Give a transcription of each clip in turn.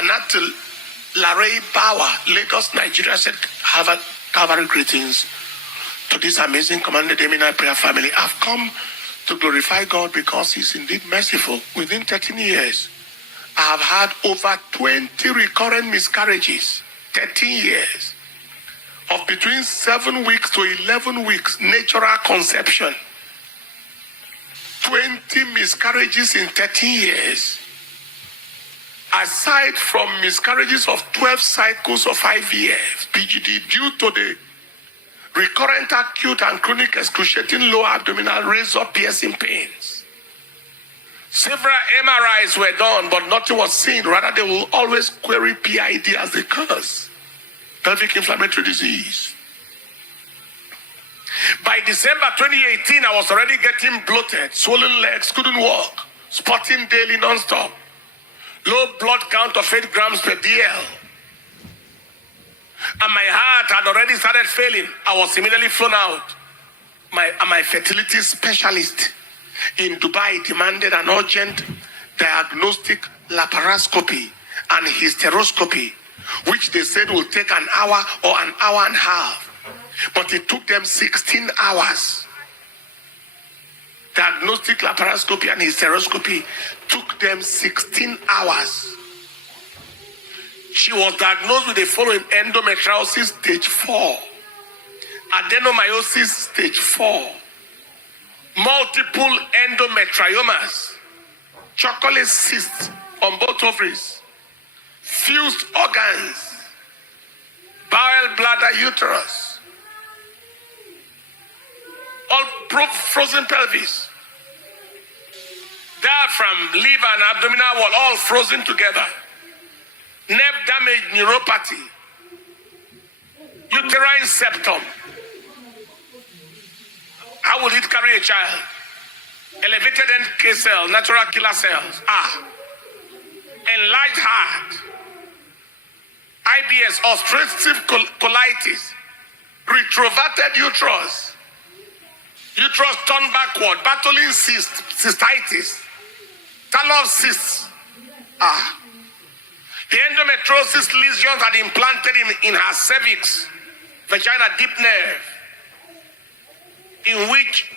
Anatil Larry Bauer, Lagos, Nigeria, said, Calvary greetings to this amazing Commanded Eminent Prayer family. I've come to glorify God because He's indeed merciful. Within 13 years, I have had over 20 recurrent miscarriages. 13 years of between 7 weeks to 11 weeks natural conception. 20 miscarriages in 13 years. Aside from miscarriages of 12 cycles of 5 years, PGD, due to the recurrent acute and chronic excruciating lower abdominal razor piercing pains. Several MRIs were done, but nothing was seen. Rather, they will always query PID as the cause. Pelvic inflammatory disease. By December 2018, I was already getting bloated, swollen legs, couldn't walk, spotting daily non-stop, low blood count of 8 grams per DL. And my heart had already started failing. I was immediately flown out. My fertility specialist in Dubai demanded an urgent diagnostic laparoscopy and hysteroscopy, which they said will take an hour or an hour and a half. But it took them 16 hours. Diagnostic laparoscopy and hysteroscopy took them 16 hours. She was diagnosed with the following: endometriosis stage 4, adenomyosis stage 4, multiple endometriomas, chocolate cysts on both ovaries, fused organs, bowel, bladder, uterus, all frozen pelvis, diaphragm, liver, and abdominal wall, all frozen together. Nerve damage, neuropathy, uterine septum. How will it carry a child? Elevated NK cell, natural killer cells. Enlarged heart, IBS, obstructive colitis, retroverted uterus, uterus turned backward, battling cystitis, talus cysts. The endometriosis lesions had implanted in her cervix, vagina, deep nerve, in which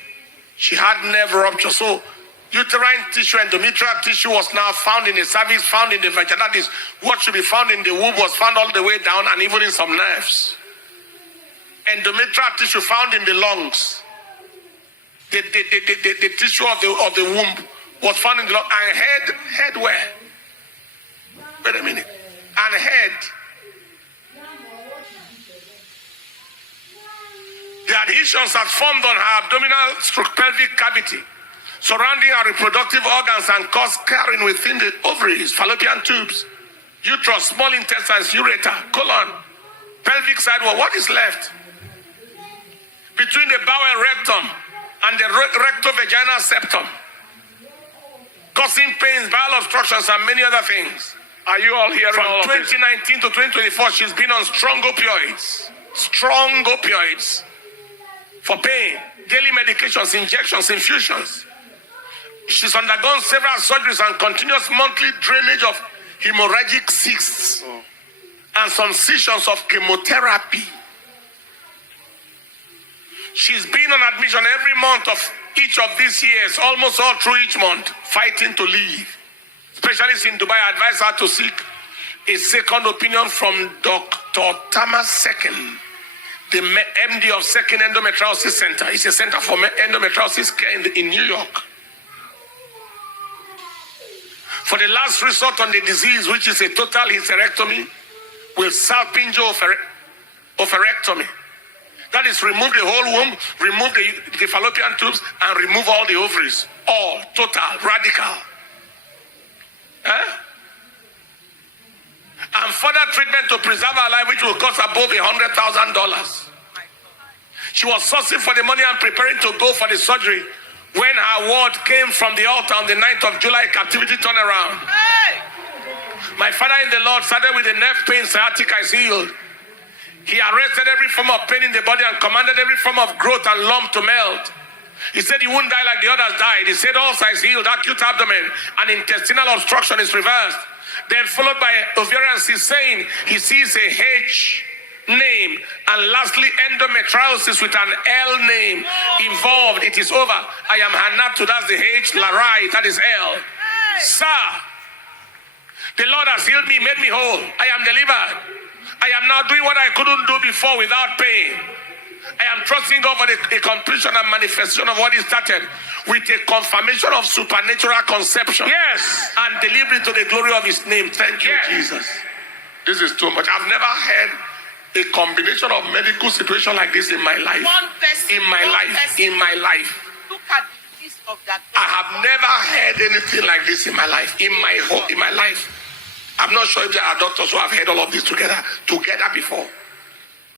she had nerve rupture. So uterine tissue, endometrial tissue was now found in the cervix, found in the vagina. That is, what should be found in the womb was found all the way down and even in some nerves. Endometrial tissue found in the lungs. The tissue of the womb was found in the lungs. And head where? Wait a minute. And head. The adhesions had formed on her abdominal stroke pelvic cavity, surrounding her reproductive organs and caused scarring within the ovaries, fallopian tubes, uterus, small intestines, ureter, colon, pelvic sidewall. What is left? Between the bowel rectum and the rectovaginal septum, causing pains, bowel obstructions, and many other things. Are you all hearing From all of this? 2019 to 2024, she's been on strong opioids for pain, daily medications, injections, infusions. She's undergone several surgeries and continuous monthly drainage of hemorrhagic cysts and some sessions of chemotherapy. She's been on admission every month of each of these years, almost all through each month, fighting to leave. Specialists in Dubai advise her to seek a second opinion from Dr. Thomas Second, the MD of Second Endometriosis Center. It's a center for endometriosis care in New York. For the last resort on the disease, which is a total hysterectomy with salpingo oophorectomy. That is, remove the whole womb, remove the fallopian tubes, and remove all the ovaries. All, total, radical. And further treatment to preserve her life, which will cost above $100,000. She was sourcing for the money and preparing to go for the surgery when her word came from the altar on the 9th of July, captivity turnaround. Hey! My father in the Lord started with the nerve pain, sciatica is healed. He arrested every form of pain in the body and commanded every form of growth and lump to melt. He said he wouldn't die like the others died. He said ulcer is healed, acute abdomen and intestinal obstruction is reversed. Then followed by ovarian cyst, saying he sees a H name, and lastly endometriosis with an L name involved. It is over. I am Hanatu, that's the H, Larai, that is L. Sir, the Lord has healed me, made me whole. I am delivered. I am now doing what I couldn't do before without pain. I am trusting God for the completion and manifestation of what He started, with a confirmation of supernatural conception. Yes. And delivery to the glory of His name. Thank you, Yes. Jesus. This is too much. I've never had a combination of medical situation like this in my life. One person. In my life. In my life. Look at the list of that. I have never had anything like this in my life. In my life. I'm not sure if there are doctors who have had all of this together before.